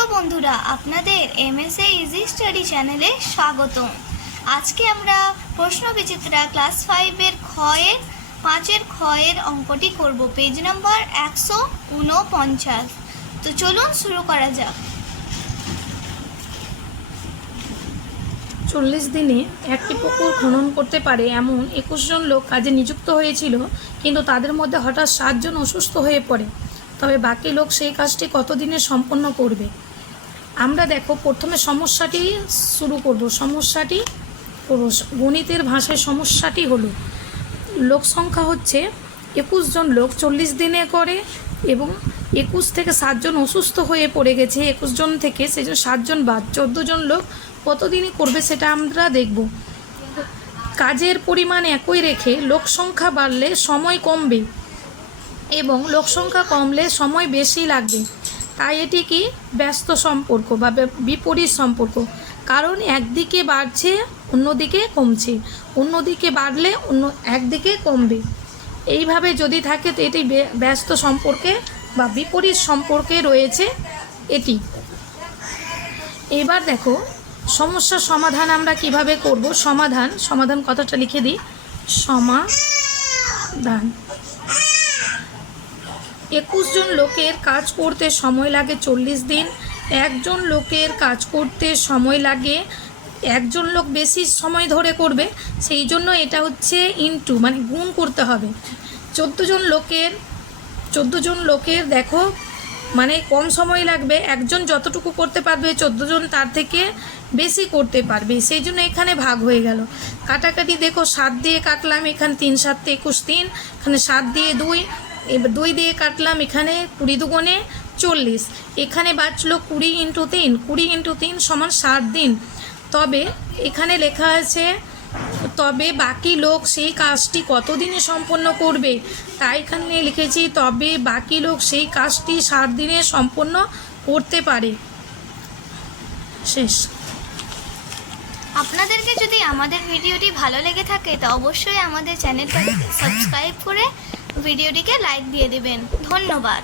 Hello বন্ধুরা, আপনাদের MSA easy study চ্যানেলে স্বাগতম। আজকে আমরা প্রশ্ন বিচিত্রা ক্লাস 5-এর পাঁচের ক্ষয়ের অঙ্কটি করব, পেজ নাম্বার 149। তো চলুন শুরু করা যাক। 40 দিনে একটি পুকুর খনন করতে পারে এমন 21 জন লোক কাজে নিযুক্ত হয়েছিল, কিন্তু তাদের মধ্যে হঠাৎ 7 জন অসুস্থ হয়ে পড়ে। তবে বাকি লোক সেই কাজটি কতদিনে সম্পন্ন করবে? আমরা দেখো প্রথমে সমস্যাটি শুরু করব। গণিতের ভাষায় সমস্যাটি হলো লোক সংখ্যা হচ্ছে 21 জন লোক 40 দিনে করে, এবং 21 থেকে 7 জন অসুস্থ হয়ে পড়ে গেছে। 21 জন থেকে সেই জন্য 7 জন বাদ 14 জন লোক কতদিনই করবে সেটা আমরা দেখব। কাজের পরিমাণ একই রেখে লোক সংখ্যা বাড়লে সময় কমবে এবং লোক সংখ্যা কমলে সময় বেশি লাগবে। তাই এটি কি ব্যস্ত সম্পর্ক বা বিপরীত সম্পর্ক, কারণ একদিকে বাড়ছে অন্যদিকে কমছে, অন্যদিকে বাড়লে একদিকে কমবে। এইভাবে যদি থাকে তো এটি ব্যস্ত সম্পর্কে বা বিপরীত সম্পর্কে রয়েছে এটি। এবার দেখো সমস্যার সমাধান আমরা কিভাবে করব। সমাধান কথাটা লিখে দিই। সমাধান 21 জন লোকের কাজ করতে সময় লাগে 40 দিন। একজন লোকের কাজ করতে সময় লাগে, একজন লোক বেশি সময় ধরে করবে, সেই জন্য এটা হচ্ছে ইনটু মানে গুণ করতে হবে। 14 জন লোকের দেখো মানে কম সময় লাগবে, একজন যতটুকু করতে পারবে 14 জন তার থেকে বেশি করতে পারবে, সেই জন্য এখানে ভাগ হয়ে গেল। কাটাকাটি দেখো 7 দিয়ে কাটলাম, এখানে 3 7 21 3, এখানে 7 দিয়ে 2, এবার 2 দিয়ে কাটলাম, এখানে 20 দুগুণে 40, এখানে বাঁচলো 20 × 3, 20 × 3 সমান 60 দিন। তবে এখানে লেখা আছে তবে বাকি লোক সেই কাজটি কতদিনে সম্পন্ন করবে, তাই এখানে লিখেছি তবে বাকি লোক সেই কাজটি 60 দিনে সম্পন্ন করতে পারে। শেষ। আপনাদেরকে যদি আমাদের ভিডিওটি ভালো লেগে থাকে তো অবশ্যই আমাদের চ্যানেলটাকে সাবস্ক্রাইব করে ভিডিওটিকে লাইক দিয়ে দেবেন। ধন্যবাদ।